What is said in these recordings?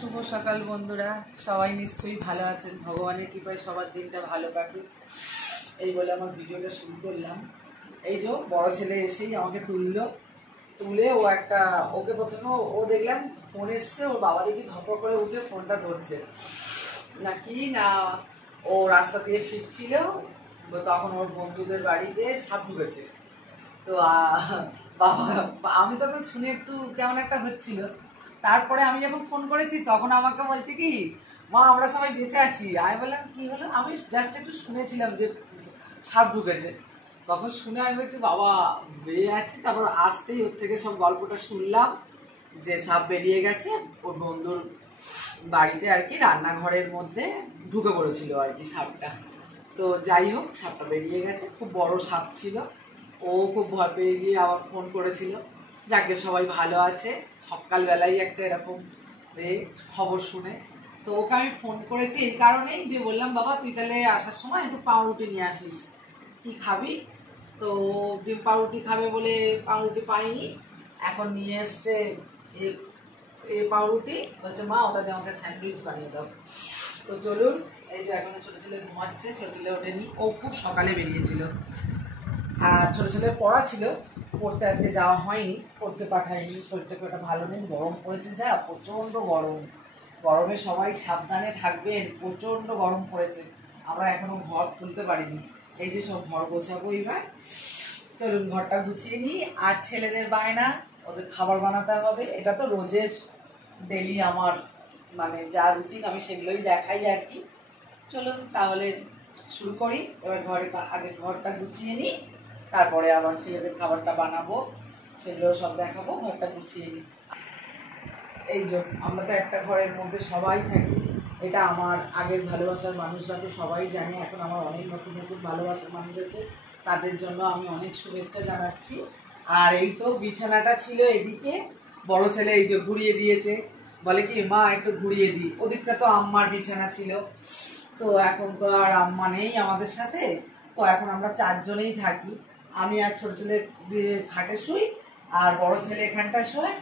শুভ সকাল বন্ধুরা, সবাই নিশ্চয়ই ভালো আছেন। ভগবানের কৃপায় সবার দিনটা ভালো কাটুক এই বলে আমার ভিডিওটা শুরু করলাম। এই যে বড় ছেলে এসেই আমাকে তুলে ওকে প্রথমে ও দেখলাম ফোন এসছে, ওর বাবা দেখি ধপড় করে উঠে ফোনটা ধরছে না ও রাস্তা দিয়ে ফিরছিল, তখন ওর বন্ধুদের বাড়িতে সাপ ঢুকেছে। তো বাবা, আমি তখন শুনে একটু কেমন একটা হচ্ছিল। তারপরে আমি যখন ফোন করেছি তখন আমাকে বলছে কি, মা আমরা সবাই বেঁচে আছি। আমি বললাম কি হলো? আমি জাস্ট একটু শুনেছিলাম যে সাপ ঢুকেছে। তখন শুনে আমি বলছি বাবা বেরিয়ে আছি। তারপর আসতেই ওর থেকে সব গল্পটা শুনলাম যে সাপ বেরিয়ে গেছে, ওর বন্ধুর বাড়িতে আর কি রান্নাঘরের মধ্যে ঢুকে পড়েছিল আর কি সাপটা। তো যাই হোক, সাপটা বেরিয়ে গেছে, খুব বড় সাপ ছিল। ও খুব ভয় পেয়ে গিয়ে আবার ফোন করেছিল। যাকে সবাই ভালো আছে, সকালবেলায় একটা এরকম খবর শুনে। তো ওকে আমি ফোন করেছি এই কারণেই যে বললাম বাবা তুই তাহলে আসার সময় একটু পাউরুটি নিয়ে আসিস, কি খাবি? তো ডিম পাউরুটি খাবে বলে পাউরুটি পাইনি, এখন নিয়ে এসছে পাউরুটি, বলছে মা ওটা দিয়ে আমাকে স্যান্ডউইচ বানিয়ে দাও। তো চলুন, এই যে এখন ছোটো ছেলে ঘুমাচ্ছে, ছোটো ছেলে ওঠেনি, ও খুব সকালে বেরিয়েছিল। আর ছোটো ছেলের পড়া ছিল, পড়তে আজকে যাওয়া হয়নি, পড়তে পাঠায়নি, শরীরটা খুব একটা ভালো নেই, গরম পড়েছে যা, প্রচণ্ড গরম। গরমে সবাই সাবধানে থাকবেন, প্রচণ্ড গরম পড়েছে। আমরা এখনও ঘর খুলতে পারিনি, এই যে সব ঘর গোছাবো এবার। চলুন ঘরটা গুছিয়ে নিই। আর ছেলেদের বায়না, ওদের খাবার বানাতে হবে, এটা তো রোজের ডেলি আমার মানে যা রুটিন আমি সেগুলোই দেখাই আর কি। চলুন তাহলে শুরু করি। এবার আগে ঘরটা গুছিয়ে নিই, তারপরে আবার ছেলেদের খাবারটা বানাবো, সেগুলো সব দেখাবো। ঘরটা গুছিয়ে নিই। এই যে আমরা তো একটা ঘরের মধ্যে সবাই থাকি, এটা আমার আগের ভালোবাসার মানুষরা তো সবাই জানে। এখন আমার অনেক নতুন নতুন ভালোবাসার মানুষ আছে, তাদের জন্য আমি অনেক শুভেচ্ছা জানাচ্ছি। আর এই তো বিছানাটা ছিল এদিকে, বড় ছেলে এই যে ঘুরিয়ে দিয়েছে, বলে কি মা একটু ঘুরিয়ে দিই। ওদিকটা তো আম্মার বিছানা ছিল, তো এখন তো আর আম্মা নেই আমাদের সাথে, তো এখন আমরা চারজনেই থাকি। আমি আর ছোট ছেলে খাটে শুই, আর বড় ছেলে এখানটা শোয়,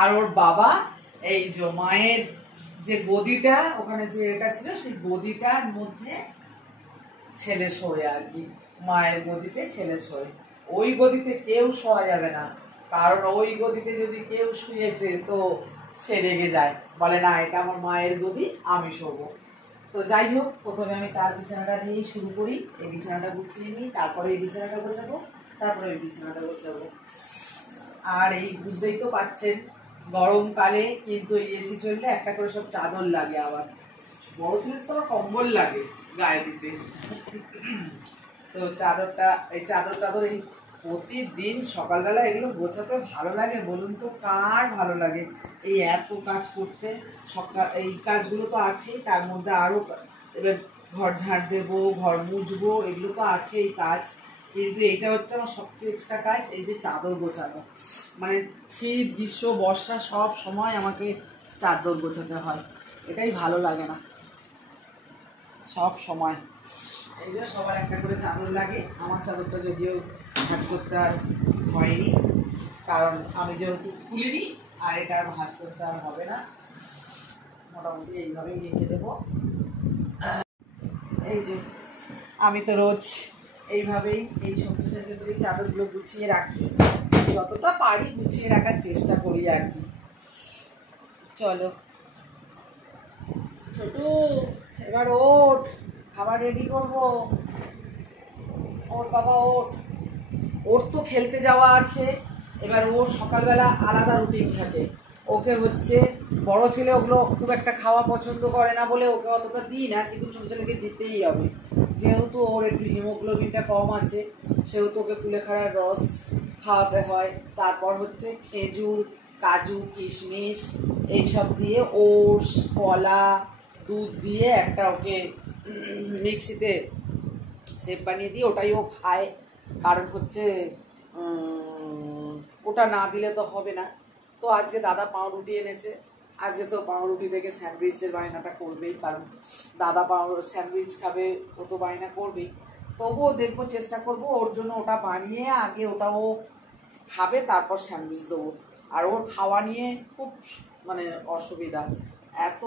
আর ওর বাবা এই যে মায়ের যে গদিটা ওখানে যে এটা ছিল সেই গদিটার মধ্যে ছেলে শোয় আর কি। মায়ের গদিতে ছেলে শোয়, ওই গদিতে কেউ শোয়া যাবে না, কারণ ওই গদিতে যদি কেউ শুয়েছে তো সে রেগে যায়, বলে না এটা আমার মায়ের গদি, আমি শোবো। তো যাই হোক, প্রথমে আমি তার বিছানাটা দিয়েই শুরু করি। এই বিছানাটা গুছিয়ে নিই, তারপরে এই বিছানাটা গোছাবো, তারপরে এই বিছানাটা গোছাবো। আর এই বুঝতেই তো পাচ্ছেন গরমকালে কিন্তু এই এসি চললে একটা করে সব চাদর লাগে, আবার বড় ছেলের তো কম্বল লাগে গায়ে দিতে। তো এই চাদর এই প্রতিদিন সকালবেলা এগুলো গোছাতে ভালো লাগে বলুন তো, কার ভালো লাগে এই এত কাজ করতে? এই কাজগুলো তো আছেই, তার মধ্যে আরও এবার ঘর ঝাড় দেবো, ঘর মুছবো, এগুলো তো আছেই কাজ। কিন্তু এইটা হচ্ছে আমার সবচেয়ে এক্সট্রা কাজ, এই যে চাদর গোছানো। মানে শীত গ্রীষ্ম বর্ষা সব সময় আমাকে চাদর গোছাতে হয়, এটাই ভালো লাগে না সব সময়। এই যে সবার একটা করে চাদর লাগে, আমার চাদরটা যদিও ভাঁজ করতে আর হয়নি, কারণ আমি যেহেতু খুলিনি, আর এটা আর ভাঁজ করতে আর হবে না, মোটামুটি এইভাবেই রেখে দেবো। এই যে আমি তো রোজ এইভাবেই এই শোকেসের ভেতরে চাদরগুলো গুছিয়ে রাখি, যতটা পারি গুছিয়ে রাখার চেষ্টা করি আর কি। চলো ছোটু, এবার ওঠ, খাবার রেডি করবো। ওর বাবা ওর তো খেলতে যাওয়া আছে, এবার ওর সকালবেলা আলাদা রুটিন থাকে। ওকে হচ্ছে বড় ছেলে ওগুলো খুব একটা খাওয়া পছন্দ করে না বলে ওকে অতটা দিই না, কিন্তু ছোটো ছেলেকে দিতেই হবে, যেহেতু ওর একটু হিমোগ্লোবিনটা কম আছে, সেহেতু ওকে কুলেখাড়ার রস খাওয়াতে হয়। তারপর হচ্ছে খেজুর, কাজু, কিশমিশ এইসব দিয়ে, ওটস, কলা, দুধ দিয়ে একটা ওকে মিক্সিতে সেপ বানিয়ে দিই, ওটাই ও খায়। কারণ হচ্ছে ওটা না দিলে তো হবে না। তো আজকে দাদা পাউরুটি এনেছে, আজকে তো পাউরুটি থেকে স্যান্ডউইচের বায়নাটা করবেই, কারণ দাদা স্যান্ডউইচ খাবে, ও তো বায়না করবেই। তবুও দেখবো, চেষ্টা করবো ওর জন্য ওটা বানিয়ে আগে ওটা ও খাবে, তারপর স্যান্ডউইচ দেবো। আর ওর খাওয়া নিয়ে খুব মানে অসুবিধা, এত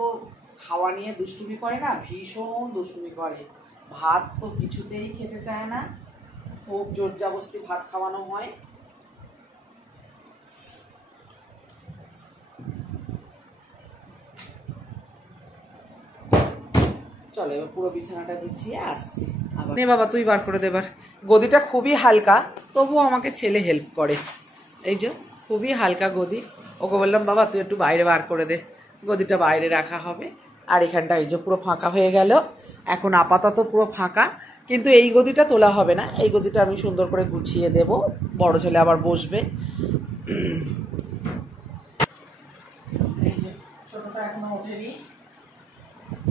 খাওয়া নিয়ে দুষ্টুমি করে না, ভীষণ দুষ্টুমি করে। ভাত তো কিছুতেই খেতে চায় না, খুব জোর জবরদস্তি ভাত খাওয়ানো হয়। চলো এবার পুরো বিছানাটা গুছিয়ে আসছি আবার। নে বাবা তুই বার করে দেবার। গদিটা খুবই হালকা, তবুও আমাকে ছেলে হেল্প করে। এই যে খুবই হালকা গদি, ওকে বললাম বাবা তুই একটু বাইরে বার করে দে, গদিটা বাইরে রাখা হবে। আর এখানটা এই যে পুরো ফাঁকা হয়ে গেল, এখন আপাতত পুরো ফাঁকা। কিন্তু এই গদিটা তোলা হবে না, এই গদিটা আমি সুন্দর করে গুছিয়ে দেব, বড় ছেলে আবার বসবে। এই যে ছোটটা এখনো ওঠেনি।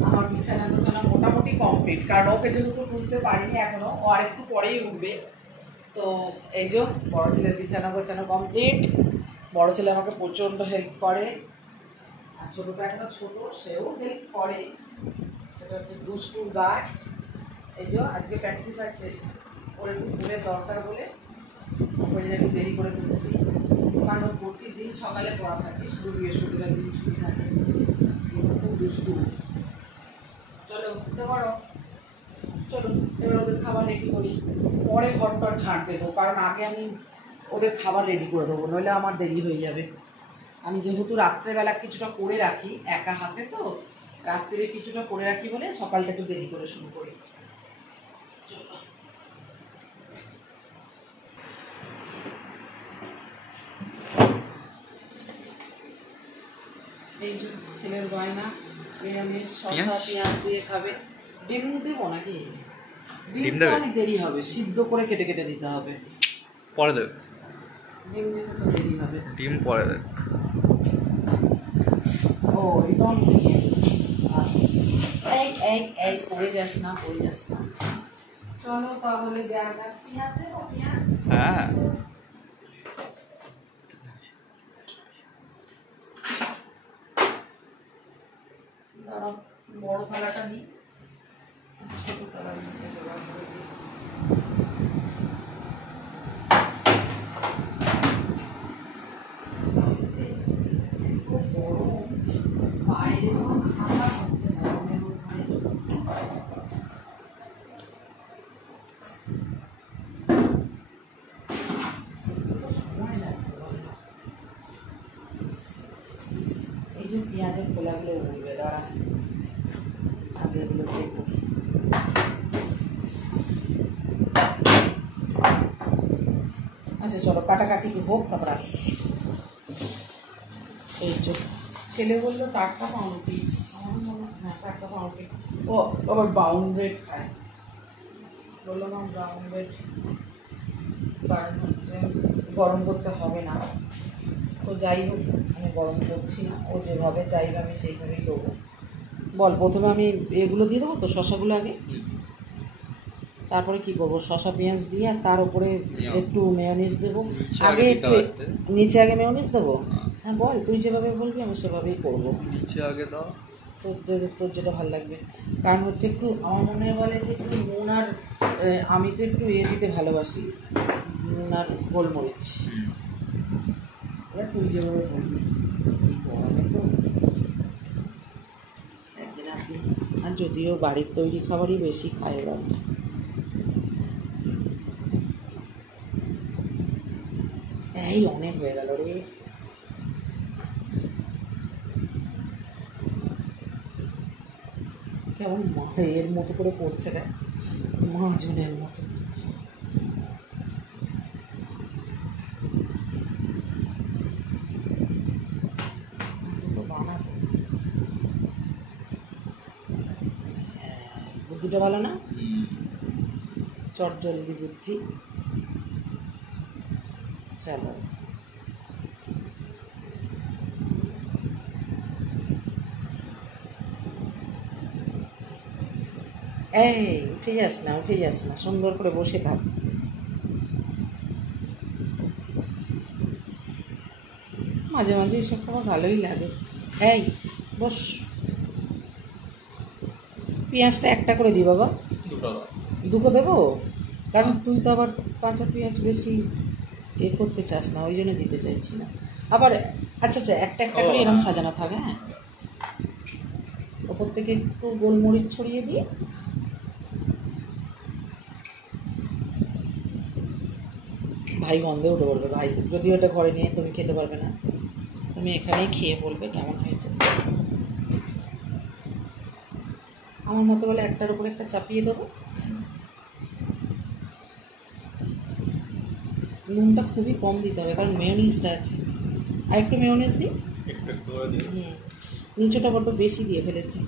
আমার বিছানা গোছানো মোটামুটি কমপ্লিট, কারণ ওকে যেহেতু তুলতে পারিনি এখনো, ও আর একটু পরেই উঠবে। তো এই যে বড় ছেলের বিছানা গোছানো কমপ্লিট। বড় ছেলে আমাকে প্রচণ্ড হেল্প করে, আর ছোটটা এখনো ছোট, সেও হেল্প করে। সেটা হচ্ছে দুষ্টুর গাছ। এই যে আজকে প্র্যাকটিস আছে, ওর একটু ফুলের দরকার বলে ওপরে একটু দেরি করে তুলেছি, কারণ প্রতিদিন সকালে পড়া থাকে, শুধু বৃহস্পতিবার দিন ছুটি থাকে। খুব দুষ্টু। চলো উঠতে পারো, চলো এবার ওদের খাবার রেডি করি, পরে ঘরটার ঝাড় দেবো, কারণ আগে আমি ওদের খাবার রেডি করে দেবো, নইলে আমার দেরি হয়ে যাবে। আমি যেহেতু রাত্রেবেলা কিছুটা করে রাখি, একা হাতে তো রাত্রে কিছুটা করে রাখি বলে সকালটা একটু দেরি করে শুরু করি। এই যে ছেলের গয়না, নিরামিষ শসা পেঁয়াজ দিয়ে খাবে। ডিম দেবো নাকি? ডিম অনেক দেরি হবে, সিদ্ধ করে কেটে কেটে দিতে হবে, পরে দেবে। ডিম দিতে তো দেরি হবে, ডিম পরে দেবে। ও রিবন নিয়ে এই এই এই পড়ে যাস না, পড়ে যাস না। চলো তাহলে যা যা। পেঁয়াজ দেবো? পেঁয়াজ হ্যাঁ দাঁড়াও, বড় থালাটা নিই, ছোট থালার মধ্যে জোগাড় করে দিই। খুব গরম, বাইরে কোনো খাওয়া হচ্ছে না গরমের মধ্যে। সময় লাগবে। এই যে পেঁয়াজের খোলাগুলো উঠবে, দাঁড়া আগে এগুলো দেখবো। আচ্ছা চলো কাটাকাটি হোক, তারপর আসছি। এই যে ছেলে বললো টাটকা পাউরুটি, আমার মনে হ্যাঁ টাটকা পাউরুটি। ও আবার ব্রাউন ব্রেড খায়, বললাম আমার ব্রাউন ব্রেড, কারণ হচ্ছে গরম করতে হবে না। তো যাই হোক আমি গরম করছি না, ও যেভাবে চাইবে আমি সেইভাবেই দেবো। বল প্রথমে আমি এগুলো দিয়ে দেবো তো, শসাগুলো আগে, তারপরে কি করবো? শসা পেঁয়াজ দিয়ে আর তার উপরে একটু মেয়োনিজ দেবো। আগে একটু নিচে আগে মেয়োনিজ দেবো? হ্যাঁ বল, তুই যেভাবে বলবি আমি সেভাবেই করবো। নিচে আগে দাও, তোর যেটা ভালো লাগবে। কারণ হচ্ছে একটু আমার মনে বলে যে একটু নুন আর আমি তো একটু দিতে ভালোবাসি, নুন আর গোলমরিচ। এবার তুই যেভাবে বলবি। তো একদিন একদিন, আর যদিও বাড়ির তৈরি খাবারই বেশি খায় ওরা। এই অনেক হয়ে গেল রে। কেমন এর মতো করে পড়ছে, দেখ মহাজনের মতো। বুদ্ধিটা ভালো না? চট জলদি বুদ্ধি। চলো এই উঠে যাস না, উঠে যাস না, সুন্দর করে বসে থাক। মাঝে মাঝে এসব খাবার ভালোই লাগে। এই বস, পেঁয়াজটা একটা করে দিই বাবা। দুটো দেবো? কারণ তুই তো আবার কাঁচা পেঁয়াজ বেশি করতে চাস না, ওই জন্য দিতে চাইছি না। আবার আচ্ছা আচ্ছা একটা একটা করে এরকম সাজানো থাকে। হ্যাঁ ওপর থেকে একটু গোলমরিচ ছড়িয়ে দিয়ে ভাই গন্ধে উঠে বলবে, ভাই যদিও এটা ঘরে নিয়ে তুমি খেতে পারবে না, তুমি এখানেই খেয়ে বলবে কেমন হয়েছে। আমার মতো বলে একটার উপর একটা চাপিয়ে দেবো। নুনটা খুবই কম দিতে হবে কারণ মেয়োনিজটা আছে। আর একটু মেয়োনিজ দিই। নিচেটা বড্ড বেশি দিয়ে ফেলেছি।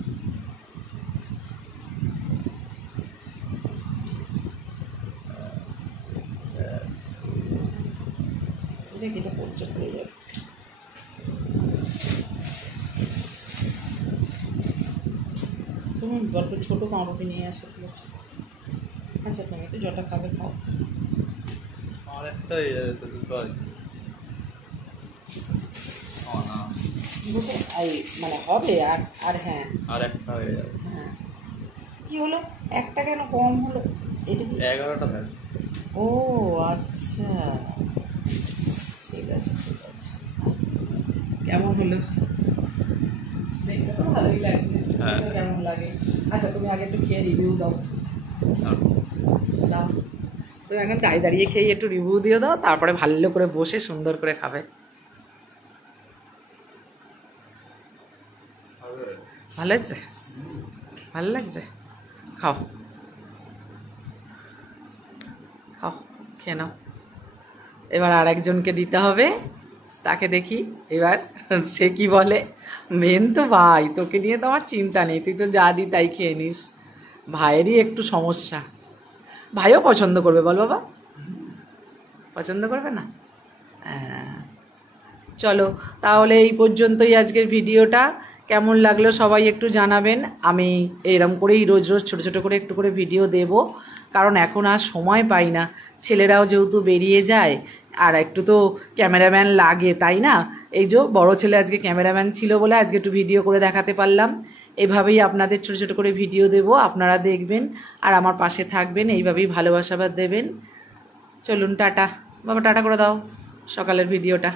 এটা পড়ছে পড়ে যাবে। তুমি বড্ড ছোটো কামড়ি নিয়ে আসে ফেলেছো। আচ্ছা তুমি তো যটা খাবে খাও। আর একটা দুটো আছে দুটো মানে হবে আর আর হ্যাঁ আর একটা হয়ে যাবে। হ্যাঁ কি হলো, একটা কেন কম হলো? এটা কি 11টা থাকে। ও আচ্ছা ঠিক আছে ঠিক আছে। কেমন হলো? দেখতে তো ভালোই লাগছে। হ্যাঁ। কেমন লাগে? আচ্ছা তুমি আগে একটু খেয়ে রিভিউ দাও। দাও তুমি এখন গায়ে দাঁড়িয়ে খেয়ে একটু রিভিউ দিয়ে দাও, তারপরে ভালো করে বসে সুন্দর করে খাবে। ভালো লাগছে? ভালো লাগছে? খাও খাও খেয়ে নাও। এবার আর একজনকে দিতে হবে, তাকে দেখি এবার সে কি বলে। মেন তো ভাই, তোকে নিয়ে তো আমার চিন্তা নেই, তুই তো যা দি তাই খেয়ে নিস। ভাইয়েরই একটু সমস্যা। ভাইও পছন্দ করবে বল বাবা, পছন্দ করবে না? হ্যাঁ চলো তাহলে এই পর্যন্তই আজকের ভিডিওটা। কেমন লাগলো সবাই একটু জানাবেন। আমি এরম করেই রোজ রোজ ছোটো ছোটো করে একটু করে ভিডিও দেব, কারণ এখন আর সময় পাই না। ছেলেরাও যেহেতু বেরিয়ে যায় আর একটু তো ক্যামেরাম্যান লাগে, তাই না? এই যে বড় ছেলে আজকে ক্যামেরাম্যান ছিল বলে আজকে একটু ভিডিও করে দেখাতে পারলাম। এভাবেই আপনাদের ছোটো ছোটো করে ভিডিও দেব, আপনারা দেখবেন আর আমার পাশে থাকবেন, এইভাবেই ভালোবাসাবাদ দেবেন। চলুন টাটা বাবা, টাটা করে দাও সকালের ভিডিওটা।